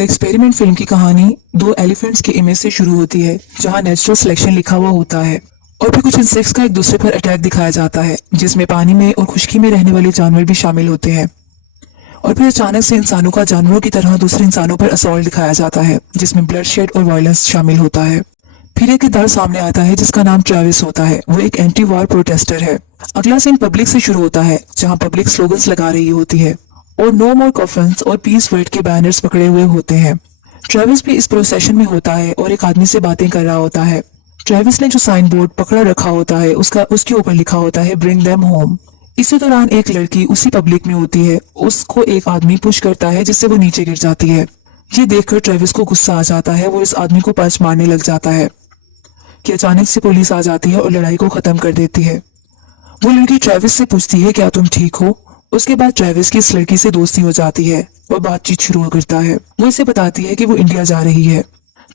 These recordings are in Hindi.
द एक्सपेरिमेंट फिल्म की कहानी दो एलिफेंट्स के इमेज से शुरू होती है, जहां नेचुरल सिलेक्शन लिखा हुआ होता है और फिर कुछ इंसेक्ट्स का एक दूसरे पर अटैक दिखाया जाता है, जिसमें पानी में और खुश्की में रहने वाले जानवर भी शामिल होते हैं। और फिर अचानक से इंसानों का जानवरों की तरह दूसरे इंसानों पर असॉल्ट दिखाया जाता है, जिसमें ब्लड शेड और वायलेंस शामिल होता है। फिर एक किरदार सामने आता है जिसका नाम ट्रेविस होता है। वो एक एंटी वार प्रोटेस्टर है। अगला सीन पब्लिक से शुरू होता है, जहां पब्लिक स्लोगन्स लगा रही होती है और नो मोर कॉफन्स और पीस वर्ड के बैनर्स पकड़े हुए होते हैं। ट्रेविस भी इस प्रोसेशन में होता है और एक आदमी से बातें कर रहा होता है। ट्रेविस ने जो साइन बोर्ड पकड़ा रखा होता है उसके ऊपर लिखा होता है ब्रिंग देम होम। इसी दौरान एक लड़की उसी पब्लिक में होती है। उसको एक आदमी पुश करता है जिससे वो नीचे गिर जाती है। ये देखकर ट्रेविस को गुस्सा आ जाता है। वो इस आदमी को पंच मारने लग जाता है कि अचानक से पुलिस आ जाती है और लड़ाई को खत्म कर देती है। वो लड़की ट्रेविस से पूछती है क्या तुम ठीक हो। उसके बाद ट्रेविस की इस लड़की से दोस्ती हो जाती है और बातचीत शुरू करता है। वो इसे बताती है कि वो इंडिया जा रही है।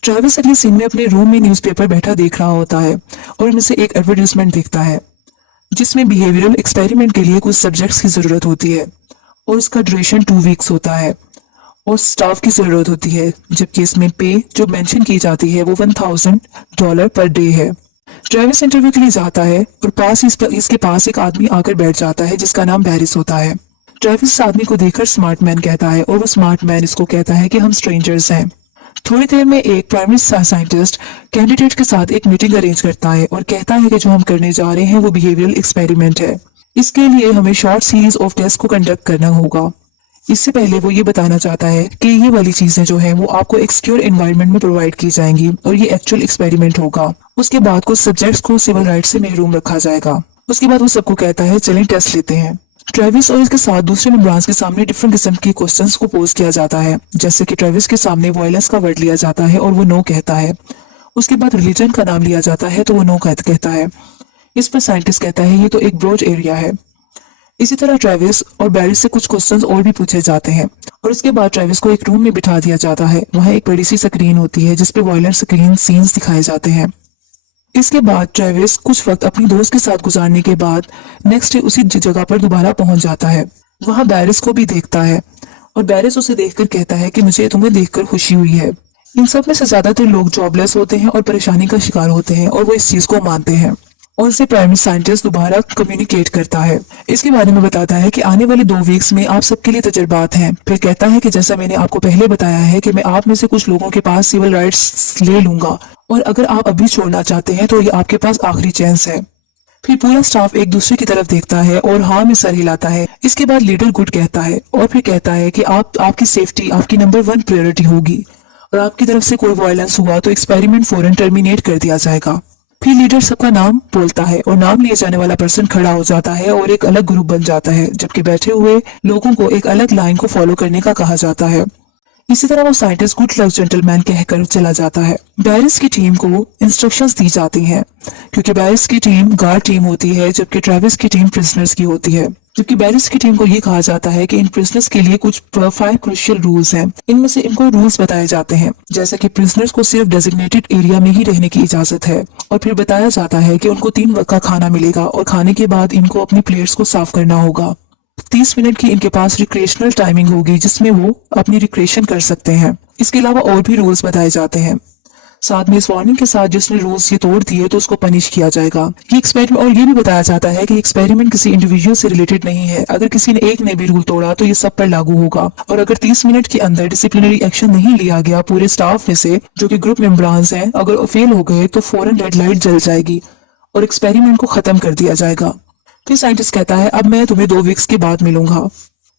ट्रेविस अगले सीन में अपने रूम में न्यूज़पेपर बैठा देख रहा होता है और उनसे एक एडवर्टाइजमेंट दिखता है जिसमें बिहेवियरल एक्सपेरिमेंट के लिए कुछ सब्जेक्ट्स की जरूरत होती है और उसका ड्यूरेशन 2 वीक्स होता है और स्टाफ की जरूरत होती है, जबकि इसमें पे जो मेंशन की जाती है वो $1000 पर डे है। ट्रेविस इंटरव्यू के लिए जाता है और इसके पास एक आदमी आकर बैठ जाता है जिसका नाम बैरिस होता है। ट्रेविस इस आदमी को देखकर स्मार्ट मैन कहता है और वो स्मार्ट मैन इसको कहता है कि हम स्ट्रेंजर्स हैं। थोड़ी देर में एक प्राइमरी साइंटिस्ट कैंडिडेट के साथ एक मीटिंग अरेंज करता है और कहता है कि जो हम करने जा रहे हैं वो बिहेवियरल एक्सपेरिमेंट है। इसके लिए हमें शॉर्ट सीरीज ऑफ टेस्ट को कंडक्ट करना होगा। इससे पहले वो ये बताना चाहता है कि ये वाली चीजें जो है वो आपको एक सिक्योर एनवायरनमेंट में प्रोवाइड की जाएंगी और ये एक्चुअल एक्सपेरिमेंट होगा। उसके बाद कुछ सब्जेक्ट्स को सिविल राइट से महरूम रखा जाएगा। उसके बाद वो सबको कहता है चलें टेस्ट लेते हैं। ट्रेविस और इसके साथ दूसरे मेंबर्स के सामने डिफरेंट किस्म के क्वेश्चंस को पोज किया जाता है, जैसे कि ट्रेविस के सामने वायलेंस का वर्ड लिया जाता है और वो नो कहता है। उसके बाद रिलीजन का नाम लिया जाता है तो वो नो कहता है। इस पर साइंटिस्ट कहता है ये तो एक ब्रॉड एरिया है। इसी तरह ट्रेविस और बैरिस से कुछ क्वेश्चंस और भी पूछे जाते हैं और उसके बाद ट्रेविस को एक रूम में बिठा दिया जाता है। वहाँ एक बड़ी सी स्क्रीन होती है जिसपे वायलेंट स्क्रीन सीन्स दिखाए जाते हैं। इसके बाद ट्रेविस कुछ वक्त अपनी दोस्त के साथ गुजारने के बाद नेक्स्ट डे उसी जगह पर दोबारा पहुंच जाता है। वहाँ बैरिस को भी देखता है और बैरिस उसे देखकर कहता है कि मुझे तुम्हें देखकर खुशी हुई है। इन सब में से ज्यादातर लोग जॉबलेस होते हैं और परेशानी का शिकार होते हैं और वो इस चीज को मानते हैं और उसे प्राइमरी साइंटिस्ट दोबारा कम्युनिकेट करता है। इसके बारे में बताता है कि आने वाले 2 वीक्स में आप सबके लिए तजुर्बात हैं। फिर कहता है कि जैसा मैंने आपको पहले बताया है कि मैं आप में से कुछ लोगों के पास सिविल राइट्स ले लूंगा और अगर आप अभी छोड़ना चाहते हैं तो ये आपके पास आखिरी चांस है। फिर पूरा स्टाफ एक दूसरे की तरफ देखता है और हाँ में सर हिलाता है। इसके बाद लीडर गुड कहता है और फिर कहता है कि आपकी सेफ्टी आपकी नंबर 1 प्रायोरिटी होगी और आपकी तरफ से कोई वायलेंस हुआ तो एक्सपेरिमेंट फौरन टर्मिनेट कर दिया जाएगा। फिर लीडर सबका नाम बोलता है और नाम लिए जाने वाला पर्सन खड़ा हो जाता है और एक अलग ग्रुप बन जाता है, जबकि बैठे हुए लोगों को एक अलग लाइन को फॉलो करने का कहा जाता है। इसी तरह वो साइंटिस्ट गुड लक जेंटलमैन कहकर चला जाता है। बैरिस की टीम को इंस्ट्रक्शंस दी जाती हैं क्योंकि बैरिस की टीम गार्ड टीम होती है जबकि ट्रेविस की टीम प्रिजनर्स की होती है। जबकि बैरिस की टीम को ये कहा जाता है कि इन प्रिजनर्स के लिए कुछ 5 क्रूशियल रूल्स हैं। इनमें से इनको रूल्स बताए जाते हैं जैसे कि प्रिजनर्स को सिर्फ डेजिग्नेटेड एरिया में ही रहने की इजाजत है और फिर बताया जाता है कि उनको 3 वक्त का खाना मिलेगा और खाने के बाद इनको अपनी प्लेट्स को साफ करना होगा। 30 मिनट की इनके पास रिक्रिएशनल टाइमिंग होगी जिसमें वो अपनी रिक्रिएशन कर सकते हैं। इसके अलावा और भी रूल्स बताए जाते हैं। साथ में इस वार्निंग के साथ जिसने रूल्स ये तोड़ दिए तो उसको पनिश किया जाएगा। ये एक्सपेरिमेंट और ये भी बताया जाता है कि एक्सपेरिमेंट किसी इंडिविजुअल से रिलेटेड नहीं है। अगर किसी ने एक ने भी रूल तोड़ा तो ये सब पर लागू होगा और अगर 30 मिनट के अंदर डिसिप्लिनरी एक्शन नहीं लिया गया पूरे स्टाफ में से जो कि ग्रुप मेंबर्स हैं, अगर फेल हो गए तो फौरन रेड लाइट जल जाएगी और एक्सपेरिमेंट को खत्म कर दिया जाएगा। फिर साइंटिस्ट कहता है अब मैं तुम्हें 2 वीक्स के बाद मिलूंगा।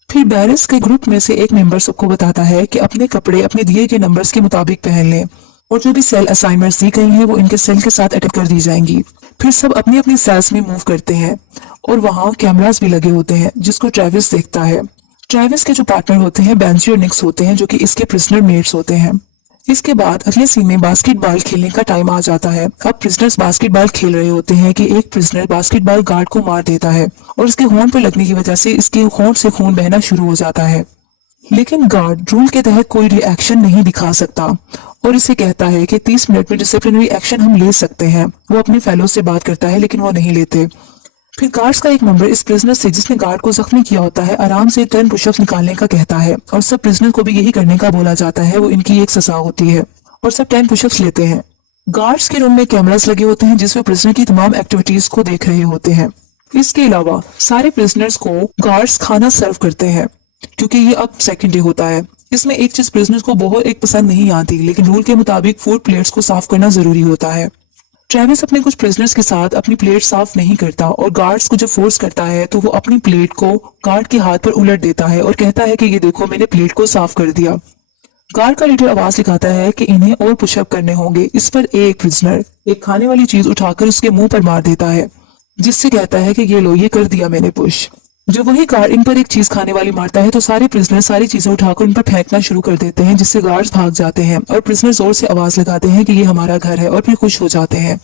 फिर बैरिस के ग्रुप में से एक मेंबर सबको बताता है कि अपने कपड़े अपने दिए गए नंबर्स के मुताबिक पहन लें और जो भी सेल असाइनमेंट्स दी गई हैं वो इनके सेल के साथ अटैच कर दी जाएंगी। फिर सब अपनी अपनी सेल्स में मूव करते हैं और वहाँ कैमरास भी लगे होते हैं जिसको ट्रेविस देखता है। ट्रेविस के जो पार्टनर होते हैं बेंजी और निक्स होते हैं जो कि इसके प्रिजनर मेट्स होते हैं। इसके बाद अगले सीन में बास्केटबॉल खेलने का टाइम आ जाता है। अब प्रिजनर्स बास्केटबॉल खेल रहे होते हैं कि एक प्रिजनर बास्केटबॉल गार्ड को मार देता है और उसके होंठ पर लगने की वजह से इसके होंठ से खून बहना शुरू हो जाता है। लेकिन गार्ड रूल के तहत कोई रिएक्शन नहीं दिखा सकता और इसे कहता है कि 30 मिनट में डिसिप्लिनरी एक्शन हम ले सकते हैं। वो अपने फेलो से बात करता है लेकिन वो नहीं लेते। फिर गार्ड्स का एक मेंबर इस प्रिजनर से जिसने गार्ड को जख्मी किया होता है आराम से 10 पुशअप्स निकालने का कहता है और सब प्रिजनर को भी यही करने का बोला जाता है, वो इनकी एक सजा होती है और सब 10 पुशअप्स लेते हैं। गार्ड्स के रूम में कैमरास लगे होते हैं जिसमें प्रिजनर की तमाम एक्टिविटीज को देख रहे होते हैं। इसके अलावा सारे प्रिजनर्स को गार्ड्स खाना सर्व करते हैं क्योंकि ये अब सेकंड डे होता है। इसमें एक चीज प्रिजनर्स को बहुत एक पसंद नहीं आती, लेकिन रूल के मुताबिक फूड प्लेट्स को साफ करना जरूरी होता है। ट्रेविस अपने कुछ प्रिजनर्स के साथ अपनी प्लेट साफ नहीं करता और गार्ड्स को जब फोर्स करता है तो वो अपनी प्लेट को गार्ड के हाथ पर उलट देता है और कहता है कि ये देखो मैंने प्लेट को साफ कर दिया। गार्ड का लीडर आवाज दिखाता है कि इन्हें और पुशअप करने होंगे। इस पर एक प्रिजनर एक खाने वाली चीज उठाकर उसके मुंह पर मार देता है, जिससे कहता है कि ये लो, ये कर दिया मैंने पुश। जब वही गार्ड इन पर एक चीज खाने वाली मारता है तो सारे प्रिजनर सारी चीजें उठाकर उन पर फेंकना शुरू कर देते हैं, जिससे गार्ड्स भाग जाते हैं और प्रिजनर जोर से आवाज लगाते हैं कि ये हमारा घर है और फिर खुश हो जाते हैं।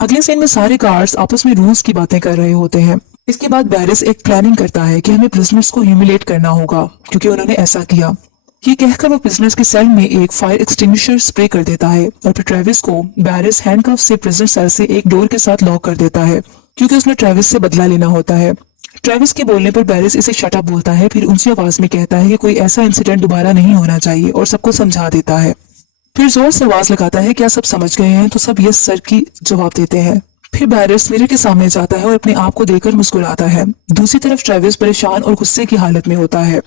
अगले सीन में सारे गार्ड्स आपस में रूल्स की बातें कर रहे होते हैं। इसके बाद बैरिस एक प्लानिंग करता है कि हमें प्रिजनर्स को ह्यूमिलेट करना होगा क्योंकि उन्होंने ऐसा किया। ये कहकर वो प्रिजनर्स के सेल में एक फायर एक्सटिंग्विशर स्प्रे कर देता है और फिर ट्रेविस को बैरिस हैंडकफ से प्रिजनर सेल से एक डोर के साथ लॉक कर देता है क्योंकि उसने ट्रेविस से बदला लेना होता है। ट्रेविस के बोलने पर बैरिस इसे शट अप बोलता है, फिर ऊंची आवाज में कहता है कि कोई ऐसा इंसिडेंट दोबारा नहीं होना चाहिए और सबको समझा देता है। फिर जोर से आवाज लगाता है क्या सब समझ गए हैं, तो सब यस सर की जवाब देते हैं। फिर बैरिस मिरर के सामने जाता है और अपने आप को देखकर मुस्कुराता है। दूसरी तरफ ट्रेविस परेशान और गुस्से की हालत में होता है।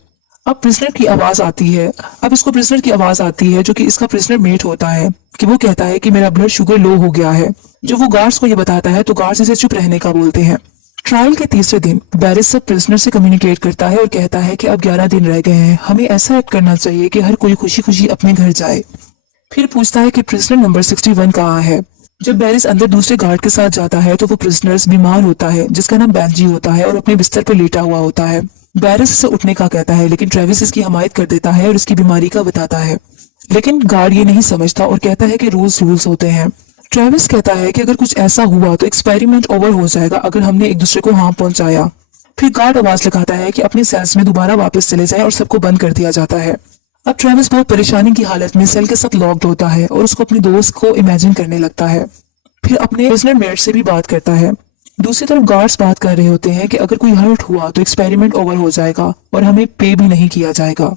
अब प्रिजनर की आवाज आती है अब इसको प्रिजनर की आवाज आती है जो कि इसका प्रिजनर मेट होता है कि वो कहता है कि मेरा ब्लड शुगर लो हो गया है। जो वो गार्ड्स को ये बताता है तो गार्ड्स इसे चुप रहने का बोलते हैं। ट्रायल के तीसरे दिन बैरिस सब प्रिजनर से कम्युनिकेट करता है और कहता है कि अब 11 दिन रह गए हैं, हमें ऐसा एक्ट करना चाहिए कि हर कोई खुशी खुशी अपने घर जाए। फिर पूछता है कि प्रिजनर नंबर 61 कहाँ है। जब बैरिस अंदर दूसरे गार्ड के साथ जाता है तो वो प्रिजनर्स बीमार होता है जिसका नाम बेंजी होता है और अपने बिस्तर पर लेटा हुआ होता है। बैरिस इसे उठने का कहता है लेकिन ट्रेविस इसकी हमायत कर देता है और इसकी बीमारी का बताता है, लेकिन गार्ड ये नहीं समझता और कहता है कि रूल्स होते हैं। ट्रेविस कहता है कि अगर कुछ ऐसा हुआ तो एक्सपेरिमेंट ओवर हो जाएगा अगर हमने एक दूसरे को हार्म पहुंचाया। फिर गार्ड आवाज लगाता है कि अपने सेल्स में दोबारा वापस चले जाए और सबको बंद कर दिया जाता है। अब ट्रेविस बहुत परेशानी की हालत में सेल के साथ लॉक्ड होता है और उसको अपने दोस्त को इमेजिन करने लगता है। फिर अपने प्रिजनर मेट से भी बात करता है। दूसरी तरफ गार्ड्स बात कर रहे होते हैं कि अगर कोई हर्ट हुआ तो एक्सपेरिमेंट ओवर हो जाएगा और हमें पे भी नहीं किया जाएगा,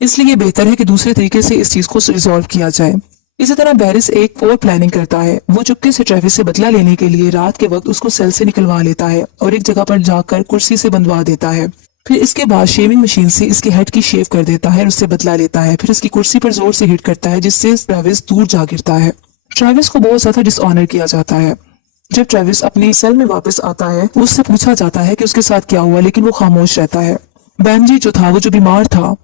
इसलिए बेहतर है कि दूसरे तरीके से इस चीज को रिजॉल्व किया जाए। इसी तरह बैरिस एक और प्लानिंग करता है। वो चुपके से ट्रेविस से बदला लेने के लिए रात के वक्त उसको सेल से निकलवा लेता है और एक जगह पर जाकर कुर्सी से बंधवा देता है। फिर इसके बाद शेविंग मशीन से इसके हेड की शेव कर देता है और उससे बदला लेता है। फिर इसकी कुर्सी पर जोर से हिट करता है जिससे ट्रेविस दूर जा गिरता है। ट्रेविस को बहुत ज्यादा डिसऑनर किया जाता है। जब ट्रेविस अपने सेल में वापस आता है उससे पूछा जाता है कि उसके साथ क्या हुआ, लेकिन वो खामोश रहता है। बेंजी जो था, वो जो बीमार था,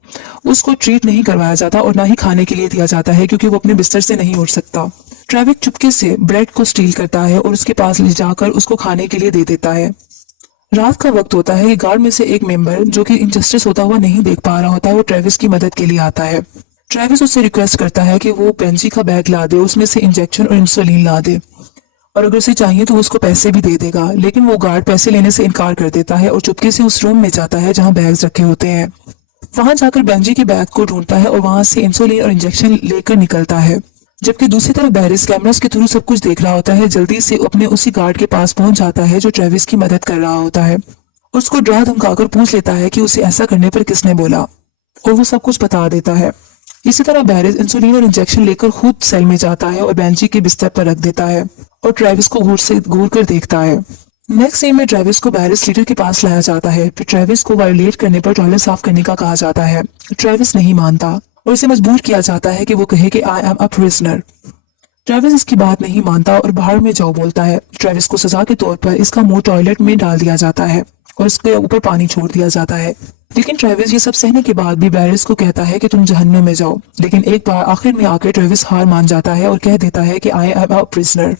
उसको ट्रीट नहीं करवाया जाता और ना ही खाने के लिए दिया जाता है क्योंकि वो अपने बिस्तर से नहीं उठ सकता। ट्रेविस चुपके से ब्रेड को स्टील करता है और उसके पास ले जाकर उसको खाने के लिए दे देता है। रात का वक्त होता है। गार्ड में से एक मेंबर जो कि इनजस्टिस होता हुआ नहीं देख पा रहा होता है वो ट्रेविस की मदद के लिए आता है। ट्रेविस उससे रिक्वेस्ट करता है कि वो बेंजी का बैग ला दे, उसमें से इंजेक्शन और इंसुलिन ला दे और अगर उसे चाहिए तो उसको पैसे भी दे देगा, लेकिन वो गार्ड पैसे लेने से इनकार कर देता है और चुपके से उस रूम में जाता है जहां बैग्स रखे होते हैं। वहां जाकर बेंजी के बैग को ढूंढता है और वहां से इंसुलिन और इंजेक्शन लेकर निकलता है। जबकि दूसरी तरफ बैरिस कैमरास के थ्रू सब कुछ देख रहा होता है। जल्दी से अपने उसी गार्ड के पास पहुंच जाता है जो ट्रेविस की मदद कर रहा होता है। उसको डरा धमकाकर पूछ लेता है कि उसे ऐसा करने पर किसने बोला और वो सब कुछ बता देता है। इसी तरह बैरिस इंसुलिन और इंजेक्शन लेकर खुद सेल में जाता है और बेंजी के बिस्तर पर रख देता है और ट्रेविस को घूर कर देखता है। नेक्स्ट सीन में ट्रेविस को बैरिस लीडर के पास लाया जाता है। फिर ट्रेविस को वायोलेट करने पर टॉयलेट साफ करने का कहा जाता है। ट्रेविस नहीं मानता और इसे मजबूर किया जाता है कि वो कहे कि I am a prisoner. Travis इसकी बात नहीं मानता और बाहर में जाओ बोलता है। ट्रेविस को सजा के तौर पर इसका मुंह टॉयलेट में डाल दिया जाता है और इसके ऊपर पानी छोड़ दिया जाता है। लेकिन ट्रेविस ये सब सहने के बाद भी बैरिस को कहता है कि तुम जहन्नुम में जाओ। लेकिन एक बार आखिर में आकर ट्रेविस हार मान जाता है और कह देता है कि I am a prisoner.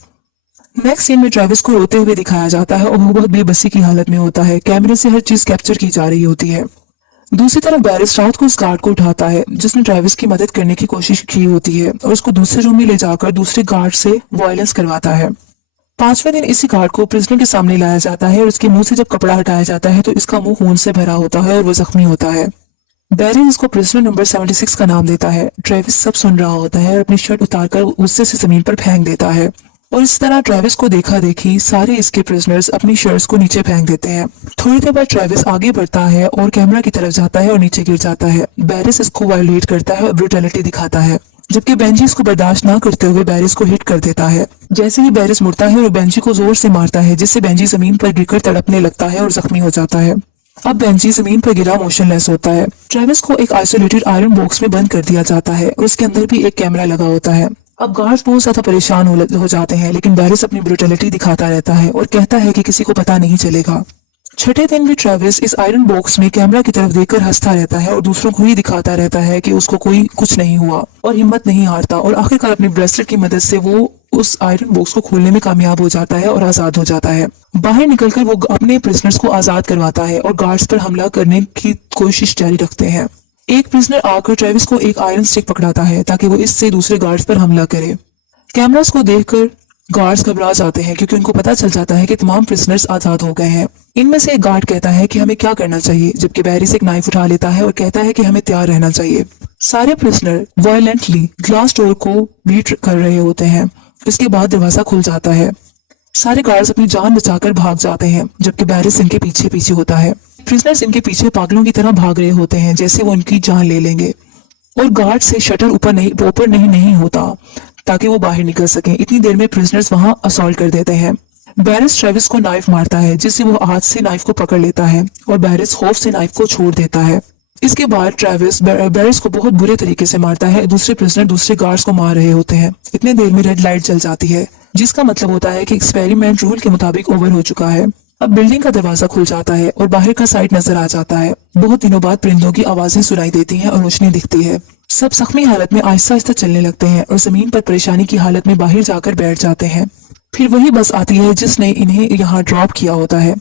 Next scene में ट्रेविस को रोते हुए दिखाया जाता है और वो बहुत बेबसी की हालत में होता है। कैमरे से हर चीज कैप्चर की जा रही होती है। दूसरी तरफ बैरिस रात को उस गार्ड को उठाता है जिसने ट्रेविस की मदद करने की कोशिश की होती है और उसको दूसरे रूम में ले जाकर दूसरे गार्ड से वायलेंस करवाता है। पांचवें दिन इसी गार्ड को प्रिजनर के सामने लाया जाता है और उसके मुंह से जब कपड़ा हटाया जाता है तो इसका मुंह खून से भरा होता है और वो जख्मी होता है। बैरिस इसको प्रिजनर नंबर 76 का नाम देता है। ट्रेविस सब सुन रहा होता है और अपनी शर्ट उतारकर गुस्से से जमीन पर फेंक देता है। और इस तरह ट्रेविस को देखा देखी सारे इसके प्रिजनर्स अपनी शर्ट्स को नीचे फेंक देते हैं। थोड़ी देर बाद ट्रेविस आगे बढ़ता है और कैमरा की तरफ जाता है और नीचे गिर जाता है। बैरिस इसको वायलेट करता है और ब्रूटैलिटी दिखाता है, जबकि बेंजी इसको बर्दाश्त ना करते हुए बैरिस को हिट कर देता है। जैसे ही बैरिस मुड़ता है और बेंजी को जोर से मारता है, जिससे बेंजी जमीन पर गिरकर तड़पने लगता है और जख्मी हो जाता है। अब बेंजी जमीन पर गिरा मोशनलेस होता है। ट्रेविस को एक आइसोलेटेड आयरन बॉक्स में बंद कर दिया जाता है और उसके अंदर भी एक कैमरा लगा होता है। अब गार्ड्स बहुत ज्यादा परेशान हो जाते हैं, लेकिन बैरिस अपनी ब्रूटैलिटी दिखाता रहता है और कहता है कि किसी को पता नहीं चलेगा। छठे दिन भी ट्रेविस इस आयरन बॉक्स में कैमरा की तरफ देखकर हंसता रहता है और दूसरों को ही दिखाता रहता है कि उसको कोई कुछ नहीं हुआ और हिम्मत नहीं हारता, और आखिरकार अपनी ब्रेसलेट की मदद से वो उस आयरन बॉक्स को खोलने में कामयाब हो जाता है और आजाद हो जाता है। बाहर निकलकर वो अपने प्रिजनर्स को आजाद करवाता है और गार्ड्स पर हमला करने की कोशिश जारी रखते हैं। एक प्रिजनर आकर ट्रेविस को एक आयरन स्टिक पकड़ाता है ताकि वो इससे दूसरे गार्ड्स पर हमला करे। कैमरास को देखकर गार्ड्स घबरा जाते हैं क्योंकि उनको पता चल जाता है कि तमाम प्रिजनर्स आजाद हो गए हैं। इनमें से एक गार्ड कहता है कि हमें क्या करना चाहिए, जबकि बैरिस एक नाइफ उठा लेता है और कहता है कि हमें तैयार रहना चाहिए। सारे प्रिजनर वायलेंटली ग्लास डोर को बीट कर रहे होते हैं। इसके बाद दरवाजा खुल जाता है। सारे गार्ड्स अपनी जान बचाकर भाग जाते हैं, जबकि बैरिस इनके पीछे पीछे होता है। प्रिजनर्स इनके पीछे पागलों की तरह भाग रहे होते हैं, जैसे वो उनकी जान ले लेंगे, और गार्ड से शटर ऊपर नहीं होता ताकि वो बाहर निकल सकें। इतनी देर में प्रिजनर्स वहां असॉल्ट कर देते हैं। बैरिस ट्रेविस को नाइफ मारता है, जिससे वो हाथ से नाइफ को पकड़ लेता है और बैरिस खौफ से नाइफ को छोड़ देता है। इसके बाद ट्रेविस बैरिस को बहुत बुरे तरीके से मारता है। दूसरे प्रिजनर दूसरे गार्ड्स को मार रहे होते हैं। इतने देर में रेड लाइट जल जाती है, जिसका मतलब होता है कि एक्सपेरिमेंट रूल के मुताबिक ओवर हो चुका है। अब बिल्डिंग का दरवाजा खुल जाता है और बाहर का साइड नजर आ जाता है। बहुत दिनों बाद परिंदों की आवाजें सुनाई देती हैं और रोशनी दिखती है। सब जख्मी हालत में आहिस्ता आहिस्ता चलने लगते हैं और जमीन पर परेशानी की हालत में बाहर जाकर बैठ जाते हैं। फिर वही बस आती है जिसने इन्हें यहाँ ड्रॉप किया होता है।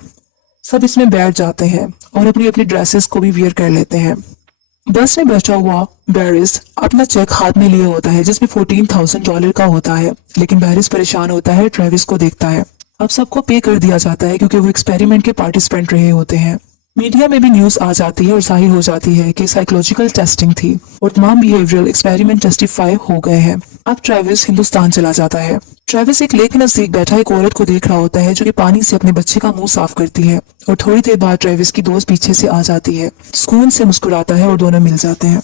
सब इसमें बैठ जाते हैं और अपनी अपनी ड्रेसेस को भी वियर कर लेते हैं। बस में बैठा हुआ बैरिस अपना चेक हाथ में लिए होता है, जिसमें $14,000 का होता है, लेकिन बैरिस परेशान होता है। ट्रेविस को देखता है। अब सबको पे कर दिया जाता है क्योंकि वो एक्सपेरिमेंट के पार्टिसिपेंट रहे होते हैं। मीडिया में भी न्यूज आ जाती है और जाहिर हो जाती है कि साइकोलॉजिकल टेस्टिंग थी और तमाम बिहेवियरल एक्सपेरिमेंट जस्टिफाई हो गए हैं। अब ट्रेविस हिंदुस्तान चला जाता है। ट्रेविस एक लेक के नजदीक बैठा एक औरत को देख रहा होता है जो कि पानी से अपने बच्चे का मुंह साफ करती है, और थोड़ी देर बाद ट्रेविस की दोस्त पीछे से आ जाती है। सुकून से मुस्कुराता है और दोनों मिल जाते हैं।